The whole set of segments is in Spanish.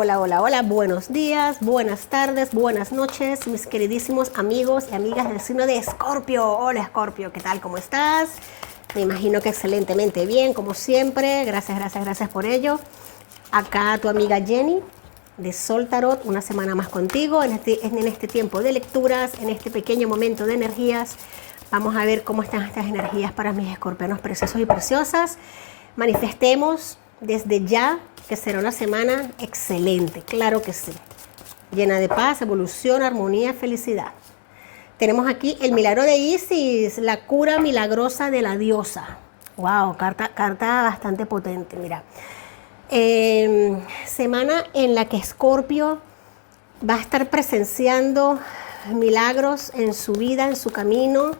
hola, hola, hola. Buenos días, buenas tardes, buenas noches, mis queridísimos amigos y amigas del signo de Escorpio. Hola, Escorpio, ¿qué tal? ¿Cómo estás? Me imagino que excelentemente bien, como siempre. Gracias, gracias, gracias por ello. Acá tu amiga Jenny de Sol Tarot, una semana más contigo en este tiempo de lecturas, en este pequeño momento de energías. Vamos a ver cómo están estas energías para mis escorpianos preciosos y preciosas. Manifestemos desde ya que será una semana excelente, claro que sí. Llena de paz, evolución, armonía, felicidad. Tenemos aquí el milagro de Isis, la cura milagrosa de la diosa. Wow, carta bastante potente, mira. Semana en la que Escorpio va a estar presenciando milagros en su vida, en su camino.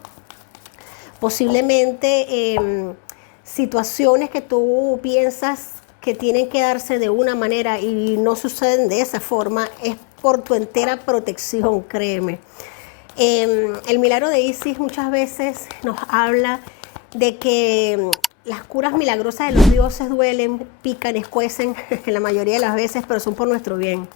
Posiblemente situaciones que tú piensas que tienen que darse de una manera y no suceden de esa forma, es por tu entera protección, créeme. El milagro de Isis muchas veces nos habla de que las curas milagrosas de los dioses duelen, pican, escuecen la mayoría de las veces, pero son por nuestro bien.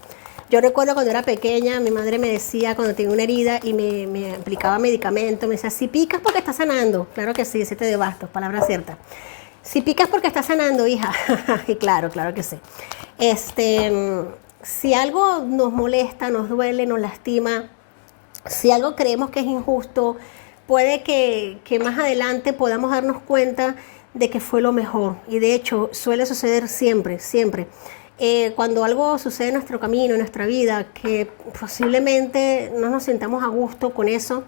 Yo recuerdo cuando era pequeña, mi madre me decía cuando tenía una herida y me aplicaba medicamento, me decía, si picas porque estás sanando. Claro que sí, 7 de bastos, palabra cierta. Si picas porque estás sanando, hija. Y claro, claro que sí. Si algo nos molesta, nos duele, nos lastima, si algo creemos que es injusto, puede que más adelante podamos darnos cuenta de que fue lo mejor. Y de hecho, suele suceder siempre, siempre. Cuando algo sucede en nuestro camino, en nuestra vida, que posiblemente no nos sintamos a gusto con eso,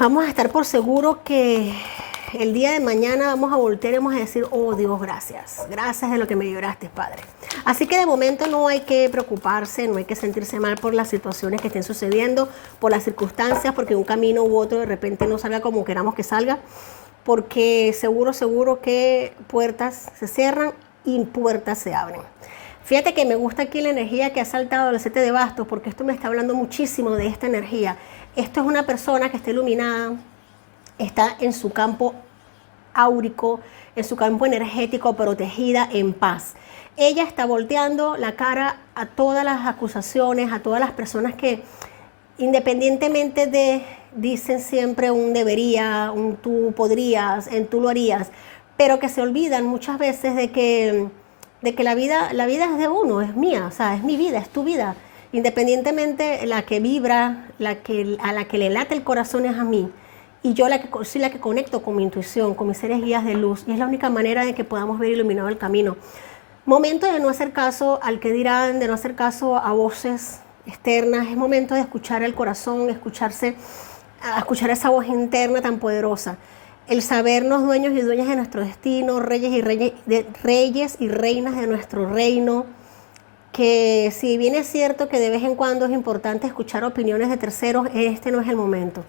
vamos a estar por seguro que el día de mañana vamos a voltear y vamos a decir, oh Dios, gracias, gracias de lo que me libraste, Padre. Así que de momento no hay que preocuparse, no hay que sentirse mal por las situaciones que estén sucediendo, por las circunstancias, porque un camino u otro de repente no salga como queramos que salga, porque seguro que puertas se cierran y puertas se abren. Fíjate que me gusta aquí la energía que ha saltado el 7 de bastos, porque esto me está hablando muchísimo de esta energía. Esto es una persona que está iluminada, está en su campo áurico, en su campo energético, protegida, en paz. Ella está volteando la cara a todas las acusaciones, a todas las personas que independientemente de, dicen siempre un debería, un tú podrías, en tú lo harías, pero que se olvidan muchas veces de que la vida es de uno, es mía, o sea, es mi vida, es tu vida. Independientemente la que vibra, a la que le late el corazón es a mí. Y yo soy la que conecto con mi intuición, con mis seres guías de luz. Y es la única manera de que podamos ver iluminado el camino. Momento de no hacer caso al que dirán, de no hacer caso a voces externas. Es momento de escuchar el corazón, escuchar esa voz interna tan poderosa. El sabernos dueños y dueñas de nuestro destino, reyes y reinas de nuestro reino. Que si bien es cierto que de vez en cuando es importante escuchar opiniones de terceros, este no es el momento.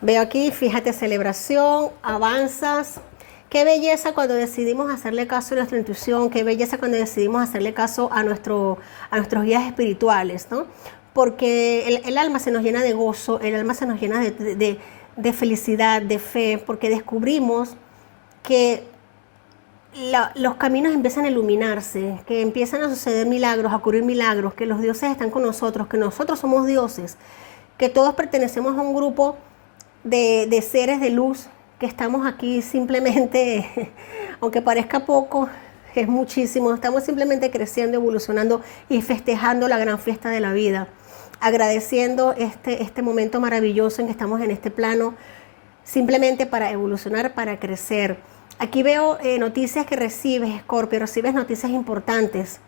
Veo aquí, fíjate, celebración, avanzas. Qué belleza cuando decidimos hacerle caso a nuestra intuición, qué belleza cuando decidimos hacerle caso a nuestros guías espirituales, ¿no? Porque el alma se nos llena de gozo, el alma se nos llena de felicidad, de fe, porque descubrimos que los caminos empiezan a iluminarse, que empiezan a suceder milagros, a ocurrir milagros, que los dioses están con nosotros, que nosotros somos dioses, que todos pertenecemos a un grupo de seres de luz, que estamos aquí simplemente, aunque parezca poco, es muchísimo, estamos simplemente creciendo, evolucionando y festejando la gran fiesta de la vida, agradeciendo este momento maravilloso en que estamos en este plano, simplemente para evolucionar, para crecer. Aquí veo noticias que recibes, Escorpio, recibes noticias importantes.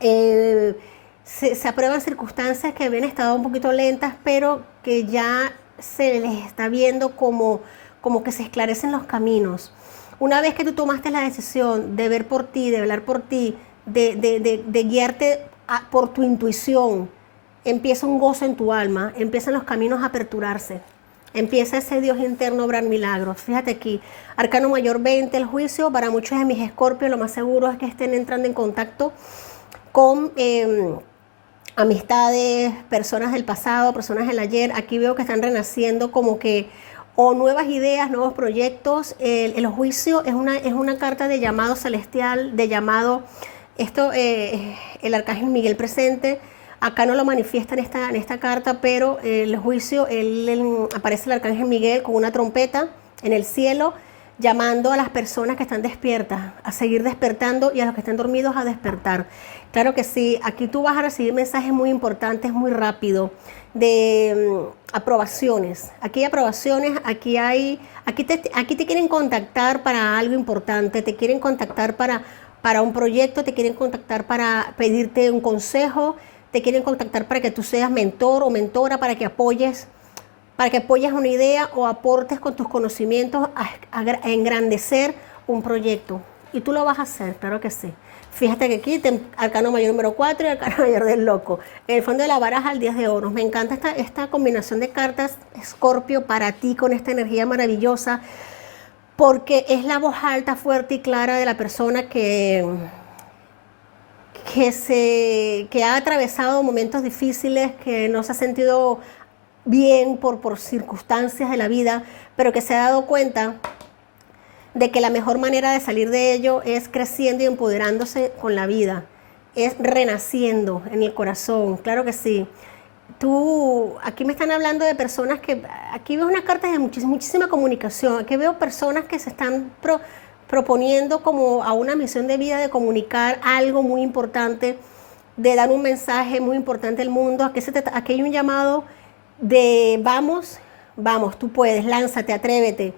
Se aprueban circunstancias que habían estado un poquito lentas, pero que ya se les está viendo como que se esclarecen los caminos. Una vez que tú tomaste la decisión de ver por ti, de velar por ti, de guiarte por tu intuición, empieza un gozo en tu alma, empiezan los caminos a aperturarse, empieza ese Dios interno a obrar milagros. Fíjate aquí, Arcano Mayor 20, el juicio. Para muchos de mis escorpios lo más seguro es que estén entrando en contacto con amistades, personas del pasado, personas del ayer. Aquí veo que están renaciendo como que o nuevas ideas, nuevos proyectos. El juicio es una carta de llamado celestial, de llamado Esto, el arcángel Miguel presente, acá no lo manifiesta en esta carta, pero el juicio, aparece el arcángel Miguel con una trompeta en el cielo, llamando a las personas que están despiertas, a seguir despertando, y a los que están dormidos a despertar. Claro que sí, aquí tú vas a recibir mensajes muy importantes, muy rápido, de aprobaciones. Aquí hay aprobaciones, aquí te quieren contactar para algo importante, te quieren contactar para un proyecto, te quieren contactar para pedirte un consejo, te quieren contactar para que tú seas mentor o mentora, para que apoyes una idea o aportes con tus conocimientos a engrandecer un proyecto. Y tú lo vas a hacer, claro que sí. Fíjate que aquí, arcano mayor número 4 y arcano mayor del loco. En el fondo de la baraja, el 10 de oros. Me encanta esta combinación de cartas, Escorpio, para ti, con esta energía maravillosa, porque es la voz alta, fuerte y clara de la persona que ha atravesado momentos difíciles, que no se ha sentido bien por circunstancias de la vida, pero que se ha dado cuenta de que la mejor manera de salir de ello es creciendo y empoderándose con la vida, es renaciendo en el corazón, claro que sí. Aquí me están hablando de personas aquí veo unas cartas de muchísima comunicación, aquí veo personas que se están proponiendo como a una misión de vida de comunicar algo muy importante, de dar un mensaje muy importante al mundo. Aquí hay un llamado de vamos, tú puedes, lánzate, atrévete,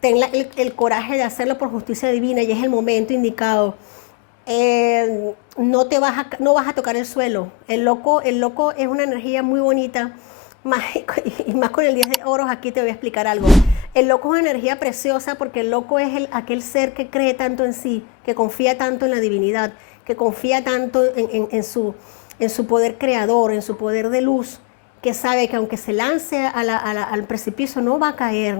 ten el coraje de hacerlo por justicia divina, y es el momento indicado. No vas a tocar el suelo. El loco es una energía muy bonita, y más con el 10 de oros. Aquí te voy a explicar algo. El loco es una energía preciosa, porque el loco es aquel ser que cree tanto en sí, que confía tanto en la divinidad, que confía tanto en su poder creador, en su poder de luz, que sabe que aunque se lance al precipicio no va a caer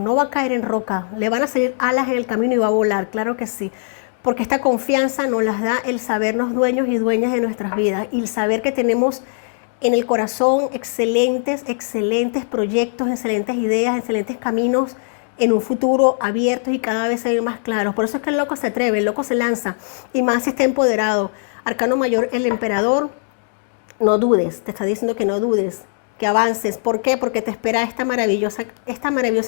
en roca, le van a salir alas en el camino y va a volar, claro que sí, porque esta confianza nos las da el sabernos dueños y dueñas de nuestras vidas, y el saber que tenemos en el corazón excelentes proyectos, excelentes ideas, excelentes caminos en un futuro abiertos y cada vez se ven más claros. Por eso es que el loco se atreve, el loco se lanza, y más si está empoderado. Arcano mayor, el emperador. No dudes, te está diciendo que no dudes, que avances. ¿Por qué? Porque te espera esta maravillosa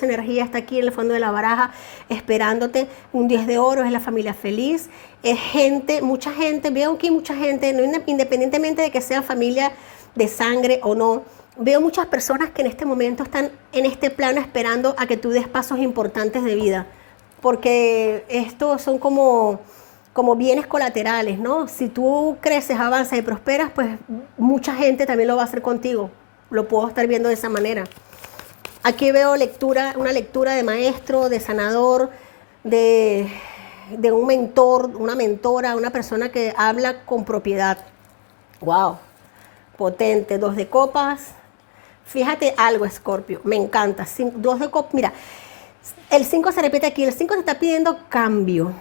energía, está aquí en el fondo de la baraja, esperándote. Un 10 de oro, es la familia feliz, es mucha gente, veo aquí mucha gente, no, independientemente de que sea familia de sangre o no, veo muchas personas que en este momento están en este plano esperando a que tú des pasos importantes de vida, porque estos son como bienes colaterales, ¿no? Si tú creces, avanzas y prosperas, pues mucha gente también lo va a hacer contigo. Lo puedo estar viendo de esa manera. Aquí veo una lectura de maestro, de sanador, de un mentor, una mentora, una persona que habla con propiedad. ¡Wow! Potente. 2 de copas. Fíjate algo, Escorpio, me encanta. 2 de copas, mira, el 5 se repite aquí, el 5 te está pidiendo cambio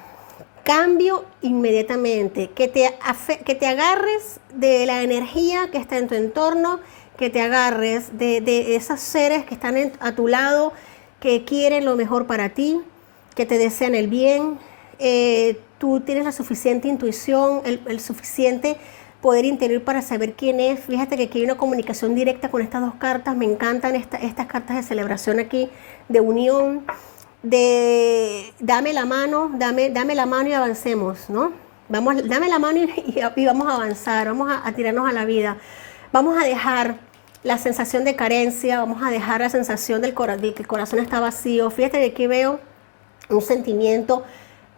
inmediatamente, que te agarres de la energía que está en tu entorno, que te agarres de esos seres que están a tu lado, que quieren lo mejor para ti, que te desean el bien. Tú tienes la suficiente intuición, el suficiente poder interior para saber quién es. Fíjate que aquí hay una comunicación directa con estas dos cartas. Me encantan estas cartas de celebración aquí, de unión, de dame la mano y avancemos, ¿no? Dame la mano y vamos a avanzar, vamos a tirarnos a la vida. Vamos a dejar la sensación de carencia, vamos a dejar la sensación de que el corazón está vacío. Fíjate que aquí veo un sentimiento.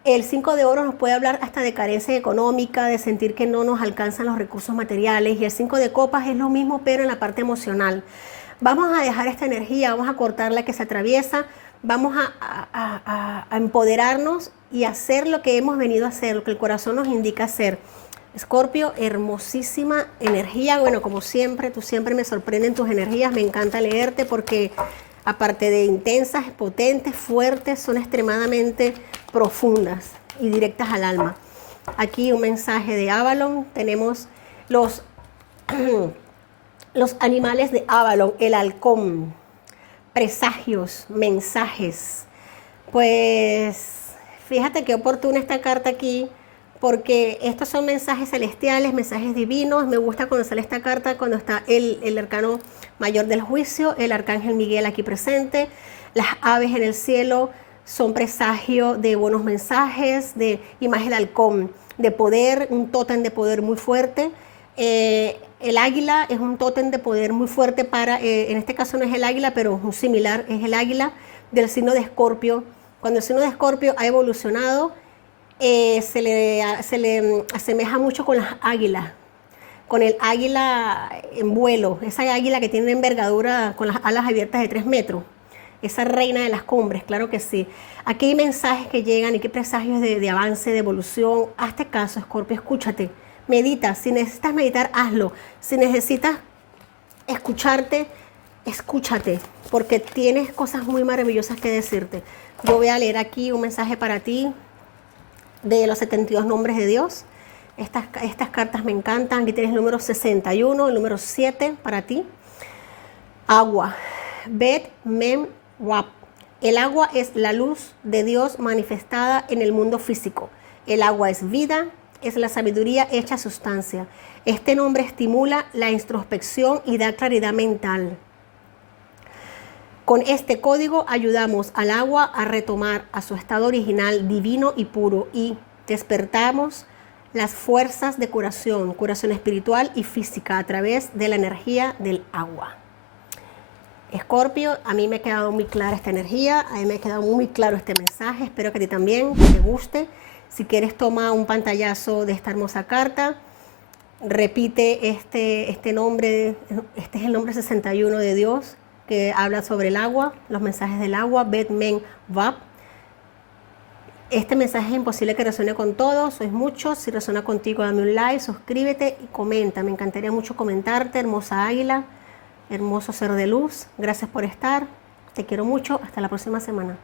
El 5 de oro nos puede hablar hasta de carencia económica, de sentir que no nos alcanzan los recursos materiales, y el 5 de copas es lo mismo, pero en la parte emocional. Vamos a dejar esta energía, vamos a cortarla que se atraviesa, vamos a empoderarnos y hacer lo que hemos venido a hacer, lo que el corazón nos indica hacer. Escorpio, hermosísima energía. Bueno, como siempre, tú siempre me sorprenden tus energías, me encanta leerte porque aparte de intensas, potentes, fuertes, son extremadamente profundas y directas al alma. Aquí un mensaje de Avalon, tenemos los animales de Avalon, el halcón, presagios, mensajes. Pues fíjate qué oportuna esta carta aquí, porque estos son mensajes celestiales, mensajes divinos. Me gusta conocer esta carta cuando está el arcano mayor del juicio, el arcángel Miguel aquí presente. Las aves en el cielo son presagio de buenos mensajes, y más el halcón, de poder, un tótem de poder muy fuerte. El águila es un tótem de poder muy fuerte en este caso no es el águila, pero un similar, es el águila del signo de Escorpio. Cuando el signo de Escorpio ha evolucionado, se le asemeja mucho con las águilas, con el águila en vuelo, esa águila que tiene una envergadura con las alas abiertas de 3 metros, esa reina de las cumbres, claro que sí. Aquí hay mensajes que llegan y qué presagios de avance, de evolución. Hazte caso, Escorpio, escúchate, medita. Si necesitas meditar, hazlo. Si necesitas escucharte, escúchate, porque tienes cosas muy maravillosas que decirte. Yo voy a leer aquí un mensaje para ti de los 72 nombres de Dios. Estas cartas me encantan. Aquí tienes el número 61, el número 7 para ti. Agua. Bet Mem Wap. El agua es la luz de Dios manifestada en el mundo físico. El agua es vida, es la sabiduría hecha sustancia. Este nombre estimula la introspección y da claridad mental. Con este código ayudamos al agua a retomar a su estado original divino y puro y despertamos las fuerzas de curación espiritual y física a través de la energía del agua. Escorpio, a mí me ha quedado muy clara esta energía, a mí me ha quedado muy claro este mensaje, espero que a ti también te guste. Si quieres, toma un pantallazo de esta hermosa carta, repite este nombre, este es el nombre 61 de Dios, que habla sobre el agua, los mensajes del agua, Bet Men Vap. Este mensaje es imposible que resuene con todos, sois muchos. Si resuena contigo, dame un like, suscríbete y comenta. Me encantaría mucho comentarte, hermosa águila, hermoso ser de luz. Gracias por estar, te quiero mucho, hasta la próxima semana.